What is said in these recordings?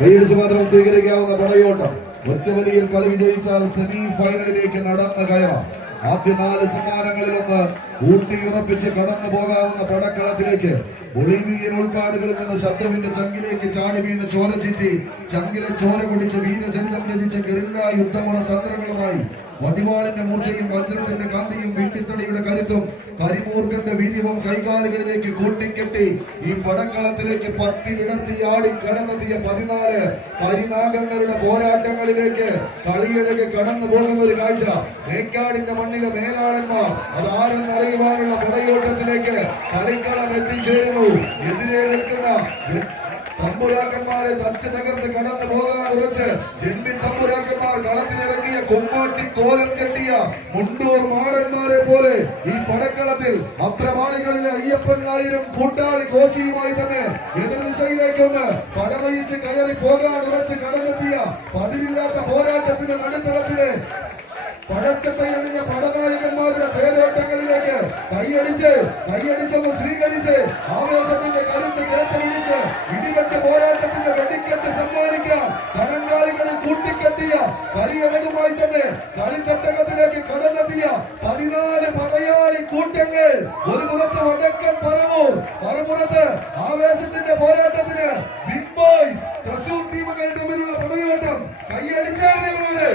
കൈയടിച്ച് മാത്രം സ്വീകരിക്കാവുന്ന പടയോട്ടം. ഒറ്റവലിയിൽ കളി വിജയിച്ചാൽ സെമി ഫൈനലിലേക്ക് നടന്നു കയറാം. ആദ്യ 4 സമ്മാനങ്ങളിലൊന്ന് ഊട്ടിയുറപ്പിച്ച് കടന്നു പോകാവുന്ന പടക്കളത്തിലേക്ക്. ബൊളീവിയൻ ഉൾക്കാടുകളിൽ നിന്ന് ശത്രുവിന്റെ ചങ്കിലേക്ക് ചാടി വീണ് ചോര ചീറ്റി ചങ്കിലെ ചോര കുടിച്ച് വീരചരിതം രചിച്ച ഗറില്ല യുദ്ധമുറ തന്ത്രങ്ങളുമായി വടിവാളിന്റെ മൂർച്ചയും വജ്രത്തിന്റെ കാന്തിയും വീട്ടിത്തടിയുടെ കരുത്തും കരിമൂർഖന്റെ വീര്യവും കൈകാലുകളിലേക്ക് കൂട്ടിക്കെട്ടി ഈ പടക്കളത്തിലേക്ക് 10 വിടർത്തി ആടി കടന്നെത്തിയ 14 പരിനാഗങ്ങളുടെ പോരാട്ടങ്ങളിലേക്ക് കളിയിലേക്ക് കടന്നു പോകുന്ന ഒരു കാഴ്ച. തേക്കാടിന്റെ മണ്ണിലെ മേലാളന്മാർ അതാരെന്നറിയുവാനുള്ള പടയോട്ടത്തിലേക്ക് കളിക്കളം എത്തിച്ചേരുന്നു. എതിരെ നിൽക്കുന്ന തമ്പുരാക്കന്മാരെ തച്ച് തകർത്ത് കടന്നു പോകാൻ ഉറച്ച് ചെണ്ടി തമ്പുരാക്കന്മാർ കളത്തിലിറങ്ങിയ കൊമ്മാട്ടി കോലം കെട്ടിയ മുണ്ടൂർ മാടന്മാരെ പോലെ ഈ പടക്കളത്തിൽ അപ്രമാളികളിലെ അയ്യപ്പൻ നായരും കൂട്ടാളി കോശിയുമായി തന്നെ എതിർദിശയിലേക്കൊന്ന് പടവയിച്ച് കയറി പോകാൻ ഉറച്ച് കടന്നെത്തിയ പതിരില്ലാത്ത പോരാട്ടത്തിന്റെ നടുത്തളത്തിലെ പടച്ചട്ടയണിഞ്ഞ പടനായകന്മാരുടെ തേരോട്ടങ്ങളിലേക്ക് കൈയടിച്ചൊന്ന് സ്വീകരിച്ച് ആവേശത്തിന്റെ കരുത്ത് ചേർത്ത് പിടിച്ച് ഇടിവെട്ട് പോരാട്ടത്തിന്റെ വെടിക്കെട്ട് സമ്മാനിക്കാൻ കടങ്കാലികളിൽ കൂട്ടിക്കെട്ടിയ കരിയഴകുമായി തന്നെ കളിത്തട്ടകത്തിലേക്ക് കടന്നെത്തിയ 14 പടയാളി കൂട്ടങ്ങൾ. ഒരു പുറത്ത് വടക്കൻ പറവൂർ, മറുപുറത്ത് ആവേശത്തിന്റെ പോരാട്ടത്തിന് ബിഗ് ബോയ്സ് തൃശൂർ ടീമുകൾ തമ്മിലുള്ള പടയോട്ടം. കൈയടിച്ചേർന്നവരെ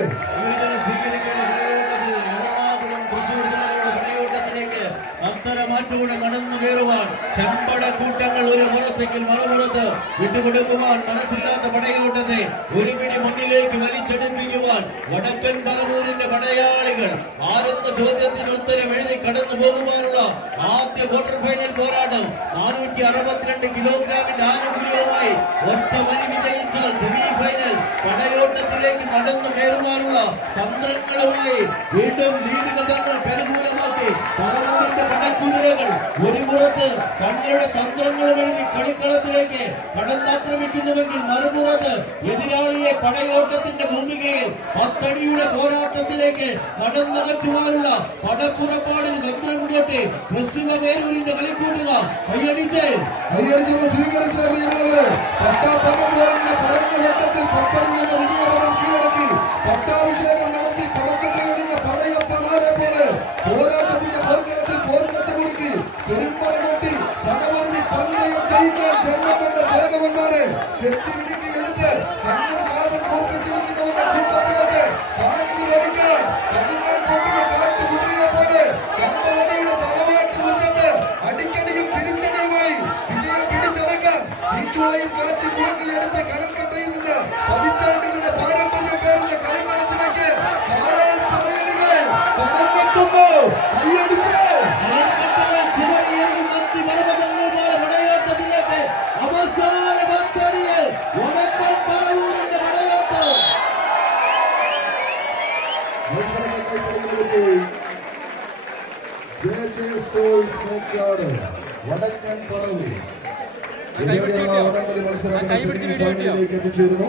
മാറ്റുകൂടെ നടന്നു കയറുവാൻ ചെമ്പട കൂട്ടങ്ങൾ ഒരു പുറത്തേക്ക് മറുപുറത്ത് വിട്ടുകൊടുക്കുവാൻ മനസ്സില്ലാത്ത പടയോട്ടത്തെ ഒരു പിടി മുന്നിലേക്ക് വലിച്ചെടുപ്പിക്കുവാൻ വടക്കൻ പറവൂരിന്റെ പടയാളികൾ ആരെന്ന ചോദ്യത്തിന് ഉത്തരം എഴുതി കടന്നു പോകുവാനുള്ള ആദ്യ ക്വാർട്ടർ ഫൈനൽ പോരാട്ടം 462 കിലോഗ്രാമിന്റെ ആനുകൂല്യവുമായി ഒറ്റ വലി വിജയിച്ചാൽ സെമി ഫൈനൽ പടയോട്ടത്തിലേക്ക് നടന്നു കയറുവാനുള്ള തന്ത്രങ്ങളുമായി വീണ്ടും ലീഡുകൾ തങ്ങൾക്ക് അനുകൂലമാക്കി പറവൂരിന്റെ പടക്കുതിരകൾ ഒരു പുറത്ത് തങ്ങളുടെ തന്ത്രങ്ങൾ എഴുതി കളിക്കളത്തിലേക്ക് കടന്നാക്രമിക്കുന്നുവെങ്കിൽ മറുപുറത്ത് എതിരാളിയെ പടയോട്ടത്തിന്റെ ഭൂമികയിൽ 10 അടിയുടെ പോരാട്ടത്തിലേക്ക് നടന്നകറ്റുവാനുള്ള പടപ്പുറപ്പാടിന് തന്ത്രം കൊട്ടെ കൃഷിമേരൂരിന്റെ കളിക്കൂട്ടുക കൈയടിച്ച് സ്വീകരിച്ച പരന്ന ഘട്ടത്തിൽ 10 അടികളുടെ വിജയപദം കീഴടക്കി പട്ടാഭിഷേകം നടത്തി പടച്ചട്ടയണിഞ്ഞ പടയപ്പന്മാരെ പോലെ പോരാട്ടത്തിന്റെ പോർക്കളത്തിൽ പോർക്കച്ചമുറുക്കി പെരുമ്പറ കൊട്ടി പടമരുതി പന്തയം ചെയ്യിക്കാൻ ജന്മമെന്ന ശേഖവന്മാരെ ചെത്തിമിടുക്കി എടുത്ത് കണ്ണും കാടും കോപ്പിച്ചിരിക്കുന്നവരുടെ കൂട്ടത്തിലേക്ക് കാറ്റ് വലിക്കാൻ കടിഞ്ഞാൻ കൊണ്ടിയ കാറ്റുകുതിരയെ പോലെ കമ്പവടിയുടെ തലവാട്ട് മുറ്റത്ത് അടിക്കടിയും തിരിച്ചടിയുമായി വിജയം പിടിച്ചടക്കാൻ തീച്ചുളയിൽ കാച്ചി കുറുക്കിയെടുത്ത് കടൽക്കട്ടയിൽ നിന്ന് പതിറ്റാണ്ടുകളുടെ പാരമ്പര്യം പേരുന്ന കളിക്കളത്തിലേക്ക് കാലാൽ പടയണികൾ കടന്നെത്തുന്നു. കൈയടിച്ച് പടയോട്ടത്തിലേക്ക് അവസാന 10 അടിയിൽ വടക്കൻ പറവൂരിന്റെ പടയോട്ടം. വടക്കൻ പറവൂർ മത്സരത്തിലേക്ക് എത്തിച്ചേരുന്നു.